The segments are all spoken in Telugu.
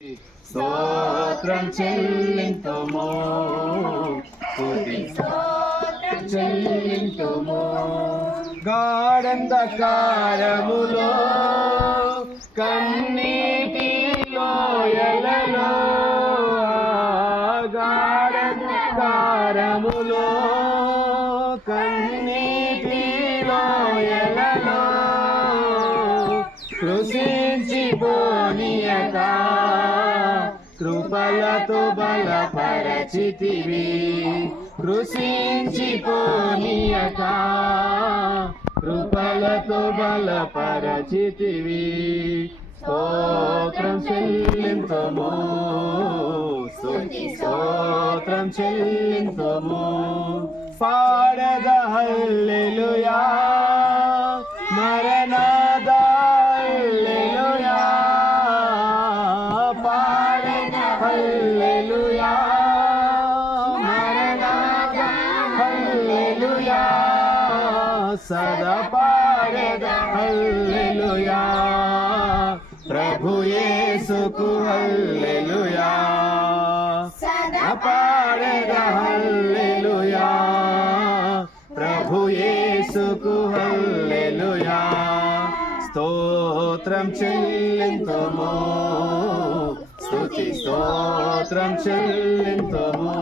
స్తోత్రం చెల్లింతుము, స్తుతి స్తోత్రం చెల్లింతుము. గాఢంధకారములో కన్నీటి లోయలలో, గాఢంధకారములో కన్నీటి లోయలలో కృషించిపోనీయక కృపలతో బలపరచితివి, కృషించిపోనీయక కృపలతో బలపరచితివి. స్తోత్రం చెల్లింతుము, స్తుతి స్తోత్రం చెల్లింతుము. పాడద హల్లెలూయా, మరణాద హల్లెలూయా, పాడద హల్లెలూయా, మరణాద హల్లెలూయా, సదా పాడద హల్లెలూయా, ప్రభు యేసుకు హల్లెలూయా, సదా పాడద హల్లెలూయా, ప్రభు యేసుకు హల్లెలూయా. స్తోత్రం చెల్లింతుము, స్తుతి స్తోత్రం చెల్లింతుము.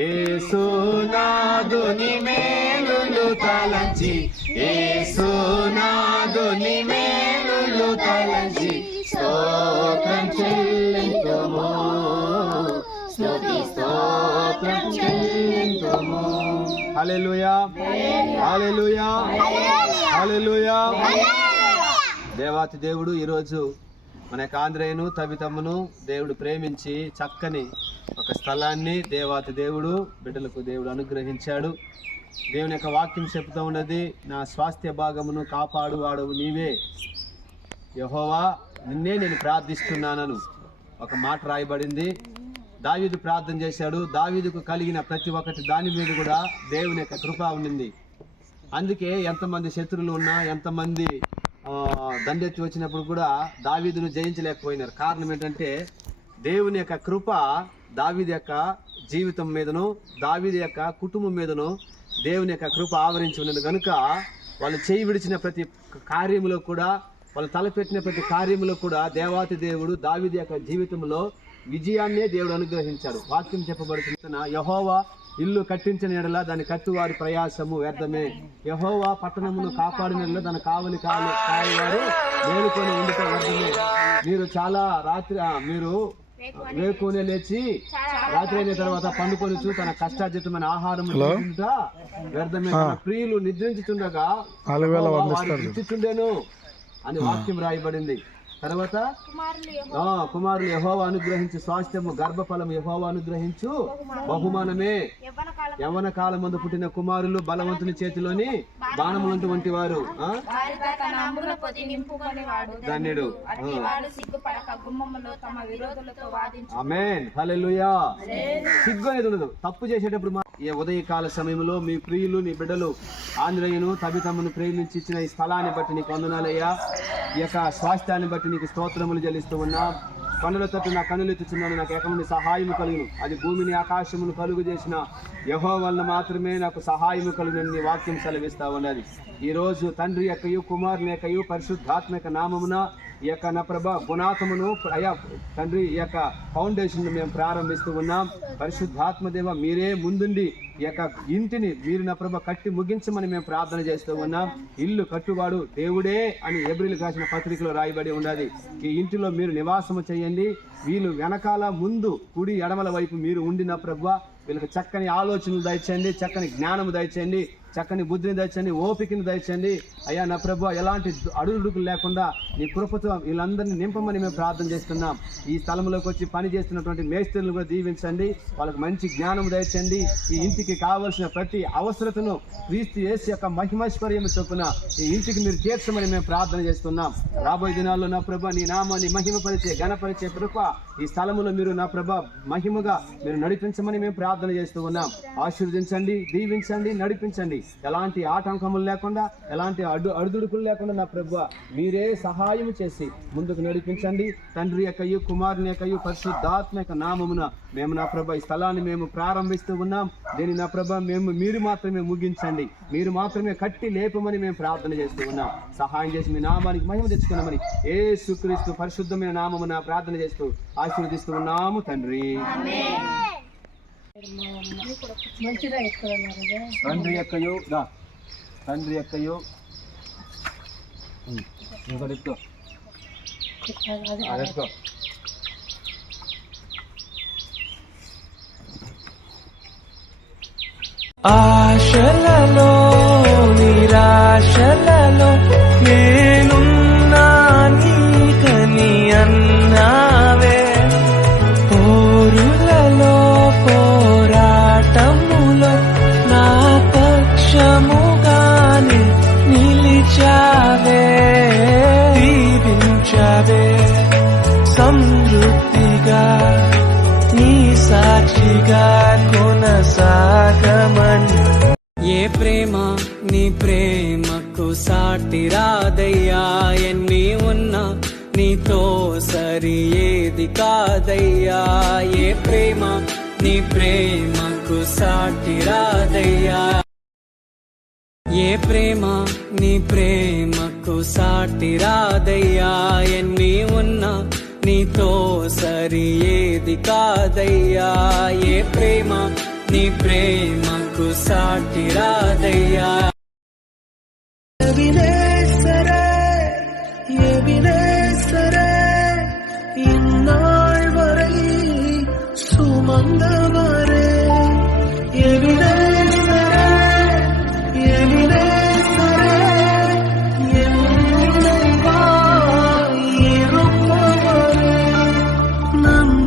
యేసునాథుని మేలులు తలంచి, యేసునాథుని మేలులు తలంచి స్తోత్రం చెల్లింతుము, స్తుతి స్తోత్రం చెల్లింతుము. హల్లెలూయా, హల్లెలూయా, హల్లెలూయా. దేవాతి దేవుడు ఈరోజు మన యొక్క ఆంధ్రేయును తబితమ్మను దేవుడు ప్రేమించి చక్కని ఒక స్థలాన్ని దేవాతి దేవుడు బిడ్డలకు దేవుడు అనుగ్రహించాడు. దేవుని యొక్క వాక్యం చెప్తూ ఉన్నది, నా స్వాస్థ్య భాగమును కాపాడు వాడవు నీవే యెహోవా, నిన్నే నేను ప్రార్థిస్తున్నానను ఒక మాట రాయబడింది. దావీదు ప్రార్థన చేశాడు. దావీదుకు కలిగిన ప్రతి ఒక్కటి దాని మీద కూడా దేవుని యొక్క కృప ఉండింది. అందుకే ఎంతమంది శత్రువులు ఉన్నా, ఎంతమంది దండెత్తి వచ్చినప్పుడు కూడా దావీదును జయించలేకపోయినారు. కారణం ఏంటంటే దేవుని యొక్క కృప దావీదు యొక్క జీవితం మీదను, దావీదు యొక్క కుటుంబం మీదను దేవుని యొక్క కృప ఆవరించి ఉన్నది కనుక వాళ్ళు చేయి విడిచిన ప్రతి కార్యములో కూడా, వాళ్ళు తలపెట్టిన ప్రతి కార్యములో కూడా దేవాతి దేవుడు దావీదు యొక్క జీవితంలో విజయాన్నే దేవుడు అనుగ్రహించాడు. వాక్యం చెప్పబడుతున్న యెహోవా ఇల్లు కట్టించిన ఎడల దాని కట్టువారి ప్రయాసము వ్యర్థమే, యెహోవా పట్టణమును కాపాడిన ఎడల దాని కావలి కాయవారు మేలుకొని ఉండుట వ్యర్థమే. మీరు చాలా రాత్రి మీరు వేకునే లేచి రాత్రి అయిన తర్వాత పండుకొని తన కష్టార్జితమైన ఆహారం వ్యర్థమే. తన ప్రియులు నిద్రించుతుండగా ఇచ్చుచుండెను అని వాక్యం రాయబడింది. తర్వాత కుమారులు యెహోవా అనుగ్రహించు స్వాస్థ్యము, గర్భఫలము యెహోవా అనుగ్రహించు బహుమానమే. యవ్వన కాలం ముందు పుట్టిన కుమారులు బలవంతుని చేతిలోని బాణములంటు వంటి వారు. ధన్యుడు. ఆమేన్, హల్లెలూయా. సిగ్గు అనేది ఉండదు. తప్పు చేసేటప్పుడు ఈ ఉదయకాల సమయంలో మీ ప్రియులు, నీ బిడ్డలు ఆంధ్రేయును తబితమ్మను ప్రేమించి ఇచ్చిన ఈ స్థలాన్ని బట్టి నీకు వందనాలయ్యా. ఈ యొక్క స్వాస్థ్యాన్ని బట్టి నీకు స్తోత్రములు చెల్లిస్తూ ఉన్నా. కన్నుల తట్టు నా కన్నులు ఎత్తుచున్నాను, నాకు ఏకముని సహాయము కలుగును. అది భూమిని ఆకాశమును కలుగు చేసిన యెహోవా వలన మాత్రమే నాకు సహాయము కలుగునని నీ వాక్యం సెలవిస్తా ఉన్నది. ఈరోజు తండ్రి యొక్కయు కుమారుని యొక్కయు పరిశుద్ధాత్మ యొక్క నామమున ఈ యొక్క నా ప్రభ గుణాత్మను అయా తండ్రి ఈ యొక్క ఫౌండేషన్ మేము ప్రారంభిస్తూ ఉన్నాం. పరిశుద్ధాత్మ దేవ మీరే ముందుండి ఈ యొక్క ఇంటిని మీరు నా ప్రభ కట్టి ముగించమని మేము ప్రార్థన చేస్తూ ఉన్నాం. ఇల్లు కట్టువాడు దేవుడే అని హెబ్రీయులకు రాసిన పత్రికలో రాయబడి ఉన్నది. ఈ ఇంటిలో మీరు నివాసము చేయండి. వీళ్ళు వెనకాల ముందు కుడి ఎడమల వైపు మీరు ఉండిన ప్రభ వీళ్ళకి చక్కని ఆలోచనలు దయచేయండి, చక్కని జ్ఞానము దయచేయండి, చక్కని బుద్ధిని దయచేయండి, ఓపికను దయచేయండి. అయ్యా నా ప్రభు ఎలాంటి అడుగుడుకులు లేకుండా నీ కృపతో వీళ్ళందరినీ నింపమని మేము ప్రార్థన చేస్తున్నాం. ఈ స్థలంలోకి వచ్చి పని చేస్తున్నటువంటి మేస్త్రులను కూడా దీవించండి, వాళ్ళకి మంచి జ్ఞానం దయచేయండి. ఈ ఇంటికి కావలసిన ప్రతి అవసరతను క్రీస్తు యేసు యొక్క మహిమైశ్వర్యము చొప్పున ఈ ఇంటికి మీరు తీర్చమని మేము ప్రార్థన చేస్తున్నాం. రాబోయే దినాల్లో నా ప్రభ నీ నామాన్ని మహిమపరిచే ఘనపరిచే కృప ఈ స్థలములో మీరు నా ప్రభ మహిమగా మీరు నడిపించమని మేము ప్రార్థన చేస్తూ ఉన్నాం. ఆశీర్వదించండి, దీవించండి, నడిపించండి. ఎలాంటి ఆటంకములు లేకుండా, ఎలాంటి అడుదుడుకులు లేకుండా నా ప్రభువా మీరే సహాయం చేసి ముందుకు నడిపించండి. తండ్రి యొక్కయు, కుమారుని యొక్కయు, పరిశుద్ధాత్మ యొక్క నామమున మేము నా ప్రభా ఈ స్థలాన్ని మేము ప్రారంభిస్తూ ఉన్నాం. దీన్ని నా ప్రభా మీరు మాత్రమే ముగించండి, మీరు మాత్రమే కట్టి లేపమని మేము ప్రార్థన చేస్తూ ఉన్నాం. సహాయం చేసి మీ నామానికి మహిమ తెచ్చుకున్నామని యేసుక్రీస్తు పరిశుద్ధమైన నామమున ప్రార్థన చేస్తూ ఆశీర్వదిస్తూ ఉన్నాము తండ్రి. తండ్రి యొక్కయు ఆశలలో నిరాశలలో నేనున్నా నీకని అన్నావే, పోరులలో పోరాటములో నా పక్షముగానే నిలిచావే, దీవించావే సమృద్ధిగా నీ సాక్షిగా కొనసాగమని. ఏ ప్రేమ నీ ప్రేమకు సాటి రాదయ్యా, ఎన్ని ఉన్నా నీతో సరి ఏది కాదయ్యా. ఏ ప్రేమ నీ ప్రేమకు సాటి రాదయ్యా, ఏ ప్రేమ నీ ప్రేమకు సాటి రాదయ్యా, ఎన్ని ఉన్నా నీతో సరి ఏది కాదయ్యా. ఏ ప్రేమ నీ ప్రేమకు సాటి రాదయ్యా. ఇన్నాళ్ వరై సుమందవరే నమ్మ